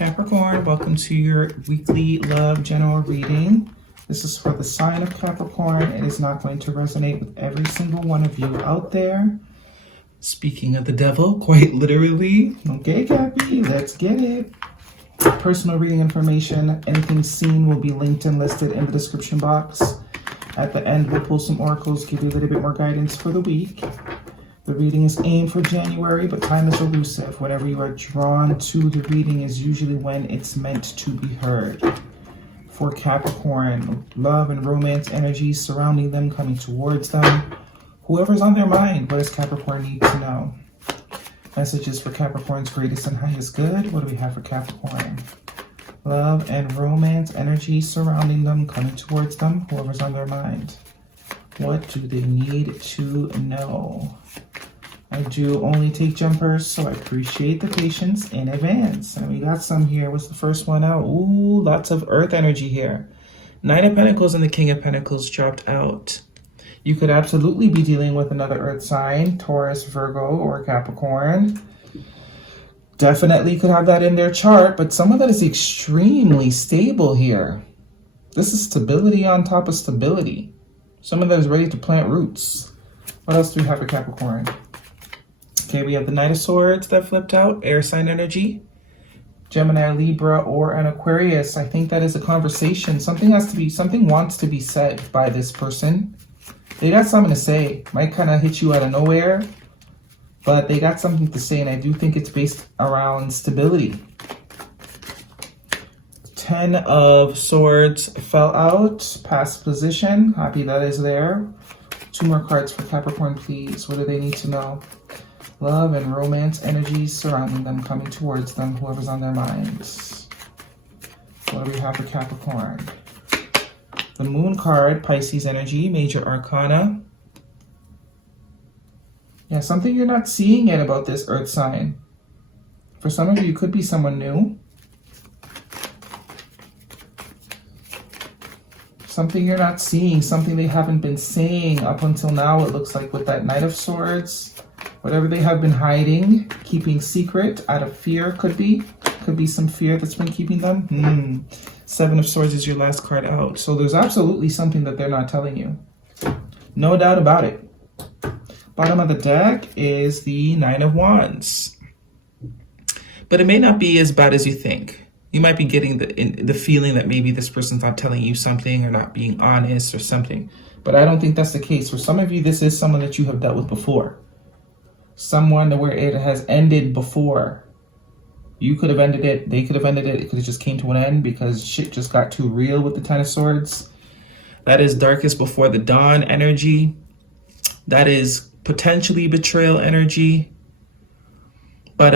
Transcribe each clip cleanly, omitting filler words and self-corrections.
Capricorn, welcome to your weekly love general reading. This is for the sign of Capricorn. It is not going to resonate with every single one of you out there. Speaking of the devil, quite literally. Okay, Cappy, let's get it. Personal reading information, anything seen will be linked and listed in the description box. At the end, we'll pull some oracles, give you a little bit more guidance for the week. The reading is aimed for January, but time is elusive. Whenever you are drawn to the reading is usually when it's meant to be heard. For Capricorn, love and romance energies surrounding them, coming towards them. Whoever's on their mind, what does Capricorn need to know? Messages for Capricorn's greatest and highest good. What do we have for Capricorn? Love and romance energy surrounding them, coming towards them. Whoever's on their mind. What do they need to know? I do only take jumpers, so I appreciate the patience in advance. And we got some here. What's the first one out? Ooh, lots of earth energy here. Nine of Pentacles and the King of Pentacles dropped out. You could absolutely be dealing with another earth sign, Taurus, Virgo, or Capricorn. Definitely could have that in their chart, but someone that is extremely stable here. This is stability on top of stability. Someone that is ready to plant roots. What else do we have for Capricorn? Okay, we have the Knight of Swords that flipped out, air sign energy. Gemini, Libra, or an Aquarius. I think that is a conversation. Something wants to be said by this person. They got something to say. Might kind of hit you out of nowhere, but they got something to say, and I do think it's based around stability. 10 of Swords fell out, past position. Happy that is there. 2 more cards for Capricorn, please. What do they need to know? Love and romance energies surrounding them, coming towards them, whoever's on their minds. What do we have for Capricorn? The Moon card, Pisces energy, major arcana. Yeah, something you're not seeing yet about this earth sign. For some of you, it could be someone new. Something you're not seeing, something they haven't been saying up until now, it looks like, with that Knight of Swords. Whatever they have been hiding, keeping secret out of fear, could be some fear that's been keeping them. 7 of Swords is your last card out. So there's absolutely something that they're not telling you. No doubt about it. Bottom of the deck is the 9 of Wands. But it may not be as bad as you think. You might be getting the feeling that maybe this person's not telling you something or not being honest or something. But I don't think that's the case. For some of you, this is someone that you have dealt with before. Someone where it has ended before. You could have ended it. They could have ended it. It could have just came to an end because shit just got too real with the 10 of Swords. That is darkest before the dawn energy. That is potentially betrayal energy. But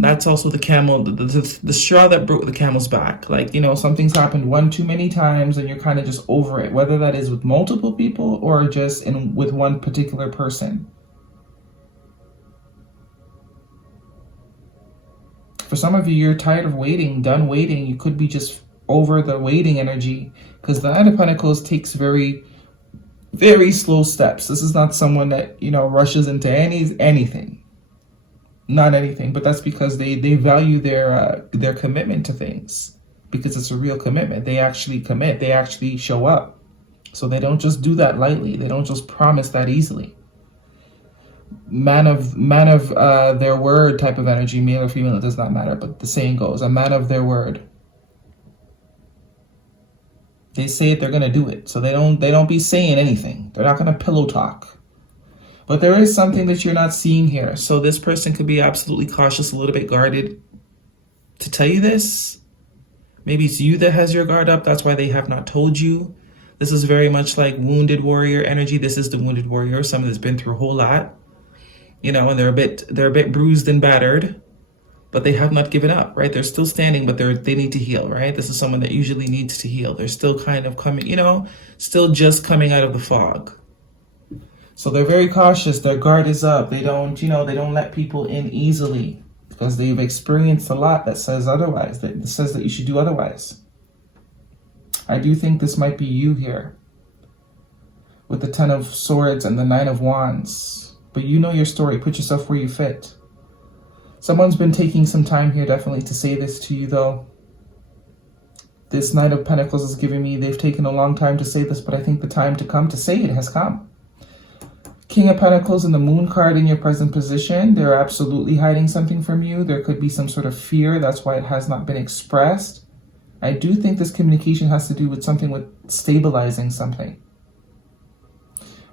that's also the camel, the straw that broke the camel's back. Like, you know, something's happened one too many times and you're kind of just over it. Whether that is with multiple people or just with one particular person. For some of you, you're tired of waiting, done waiting. You could be just over the waiting energy because the Knight of Pentacles takes very, very slow steps. This is not someone that, you know, rushes into anything. Not anything, but that's because they value their commitment to things because it's a real commitment. They actually commit. They actually show up. So they don't just do that lightly. They don't just promise that easily. Man of their word type of energy, male or female, it does not matter. But the saying goes, a man of their word. They say it, they're gonna do it. So they don't be saying anything. They're not gonna pillow talk. But there is something that you're not seeing here. So this person could be absolutely cautious, a little bit guarded to tell you this. Maybe it's you that has your guard up. That's why they have not told you. This is very much like wounded warrior energy. This is the wounded warrior, someone that's been through a whole lot. You know, and they're a bit bruised and battered, but they have not given up, right? They're still standing, but they need to heal, right? This is someone that usually needs to heal. They're still kind of coming, you know, still just coming out of the fog. So they're very cautious. Their guard is up. They don't, you know, they don't let people in easily because they've experienced a lot that says otherwise, that says that you should do otherwise. I do think this might be you here with the 10 of Swords and the 9 of Wands. But you know your story. Put yourself where you fit. Someone's been taking some time here definitely to say this to you though. This Knight of Pentacles is giving me they've taken a long time to say this, but I think the time to come to say it has come. King of Pentacles and the Moon card in your present position. They're absolutely hiding something from you. There could be some sort of fear. That's why it has not been expressed. I do think this communication has to do with something with stabilizing something.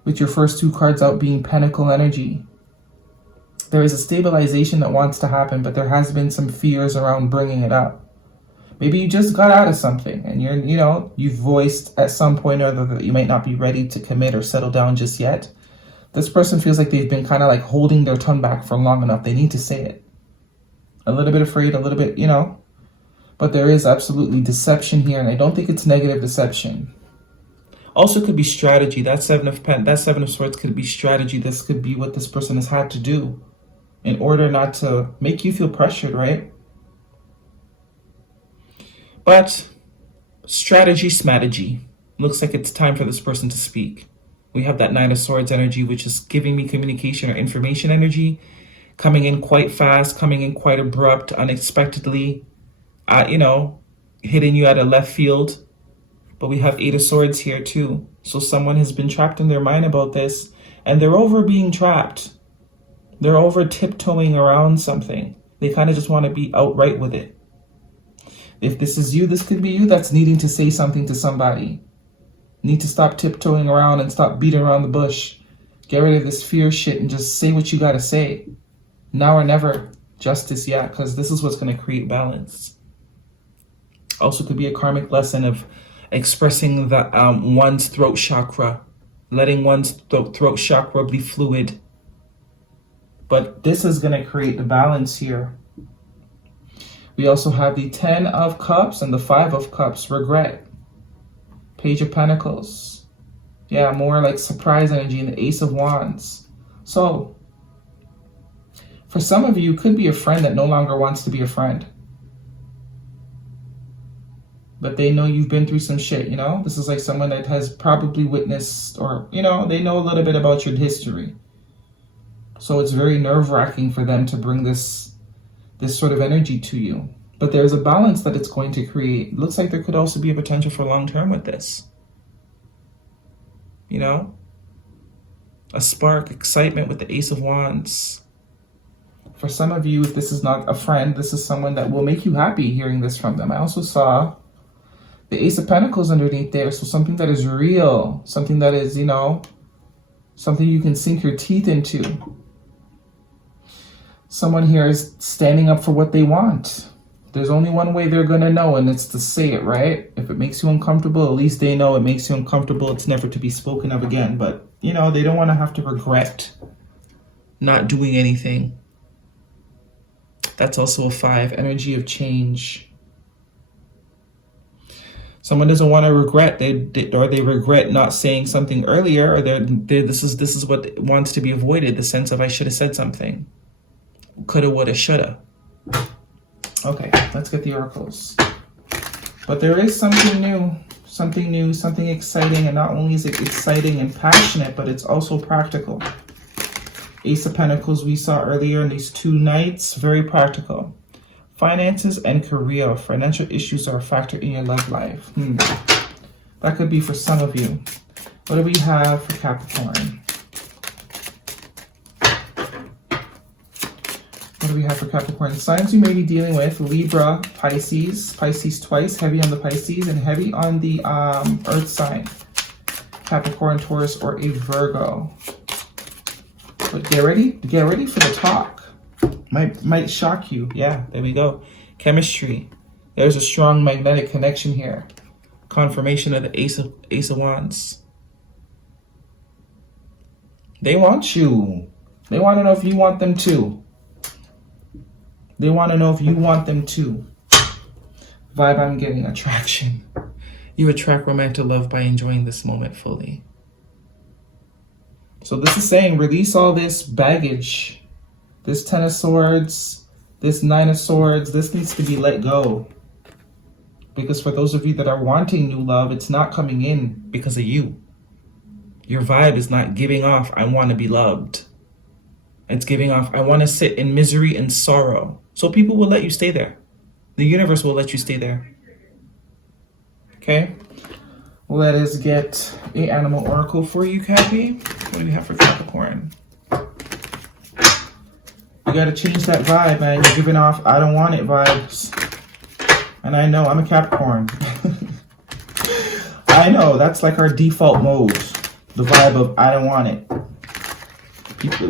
With your first two cards out being Pentacle energy. There is a stabilization that wants to happen, but there has been some fears around bringing it up. Maybe you just got out of something and you've voiced at some point or other that you might not be ready to commit or settle down just yet. This person feels like they've been kind of like holding their tongue back for long enough. They need to say it. A little bit afraid, a little bit, but there is absolutely deception here, and I don't think it's negative deception. Also could be strategy. That Seven of Swords could be strategy. This could be what this person has had to do in order not to make you feel pressured, right? But strategy. Looks like it's time for this person to speak. We have that Nine of Swords energy, which is giving me communication or information energy, coming in quite fast, coming in quite abrupt, unexpectedly, hitting you at a left field. But we have Eight of Swords here too. So someone has been trapped in their mind about this, and they're over being trapped. They're over tiptoeing around something. They kind of just want to be outright with it. If this is you, this could be you that's needing to say something to somebody. Need to stop tiptoeing around and stop beating around the bush. Get rid of this fear shit and just say what you got to say. Now or never. Justice, yeah, because this is what's going to create balance. Also could be a karmic lesson of expressing the one's throat chakra. Letting one's throat chakra be fluid. But this is going to create the balance here. We also have the 10 of Cups and the 5 of Cups. Regret. Page of Pentacles. Yeah, more like surprise energy and the Ace of Wands. So, for some of you, could be a friend that no longer wants to be a friend. But they know you've been through some shit, This is like someone that has probably witnessed or, they know a little bit about your history. So it's very nerve-wracking for them to bring this sort of energy to you. But there's a balance that it's going to create. It looks like there could also be a potential for long-term with this. A spark, excitement with the Ace of Wands. For some of you, if this is not a friend, this is someone that will make you happy hearing this from them. I also saw the Ace of Pentacles underneath there. So something that is real, something that is, something you can sink your teeth into. Someone here is standing up for what they want. There's only one way they're going to know, and it's to say it, right? If it makes you uncomfortable, at least they know it makes you uncomfortable. It's never to be spoken of again. But, they don't want to have to regret not doing anything. That's also a 5, energy of change. Someone doesn't want to regret, they regret not saying something earlier, or this is what wants to be avoided, the sense of I should have said something. Coulda, woulda, shoulda. Okay, let's get the oracles. But there is something new, something exciting, and not only is it exciting and passionate, but it's also practical. Ace of Pentacles we saw earlier in these 2 nights, very practical. Finances and career. Financial issues are a factor in your love life. That could be for some of you. What do we have for Capricorn? What do we have for Capricorn? Signs you may be dealing with: Libra, Pisces. Pisces twice, heavy on the Pisces and heavy on the Earth sign. Capricorn, Taurus, or a Virgo. But get ready for the talk. Might shock you. Yeah, there we go. Chemistry. There's a strong magnetic connection here. Confirmation of the Ace of Wands. They want you. They want to know if you want them too. They want to know if you want them too. Vibe I'm getting: attraction. You attract romantic love by enjoying this moment fully. So this is saying release all this baggage. This 10 of Swords, this 9 of Swords, this needs to be let go. Because for those of you that are wanting new love, it's not coming in because of you. Your vibe is not giving off, I want to be loved. It's giving off, I want to sit in misery and sorrow. So people will let you stay there. The universe will let you stay there. Okay? Let us get a animal oracle for you, Cappy. What do we have for Capricorn? You got to change that vibe, man. You're giving off, I don't want it vibes. And I know, I'm a Capricorn. I know, that's like our default mode. The vibe of, I don't want it.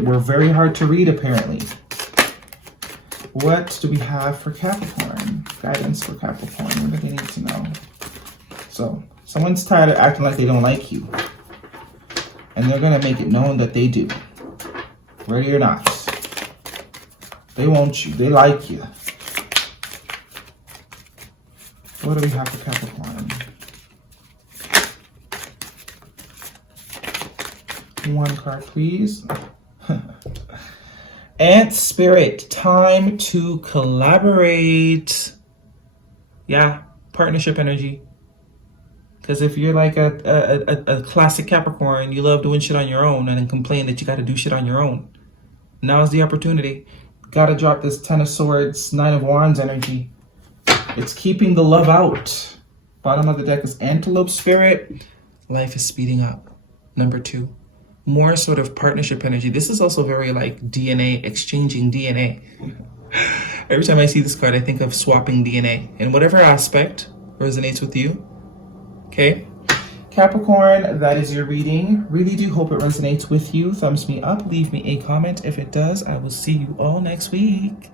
We're very hard to read, apparently. What do we have for Capricorn? Guidance for Capricorn. What do they need to know? So, someone's tired of acting like they don't like you. And they're going to make it known that they do. Ready or not. They want you. They like you. What do we have for Capricorn? One card, please. Ant Spirit, time to collaborate. Yeah, partnership energy. Because if you're like a classic Capricorn, you love doing shit on your own and then complain that you got to do shit on your own. Now's the opportunity. Got to drop this Ten of Swords, Nine of Wands energy. It's keeping the love out. Bottom of the deck is Antelope Spirit. Life is speeding up. Number 2. More sort of partnership energy. This is also very like DNA, exchanging DNA. Every time I see this card, I think of swapping DNA in whatever aspect resonates with you. Okay. Capricorn, that is your reading. Really do hope it resonates with you. Thumbs me up. Leave me a comment. If it does, I will see you all next week.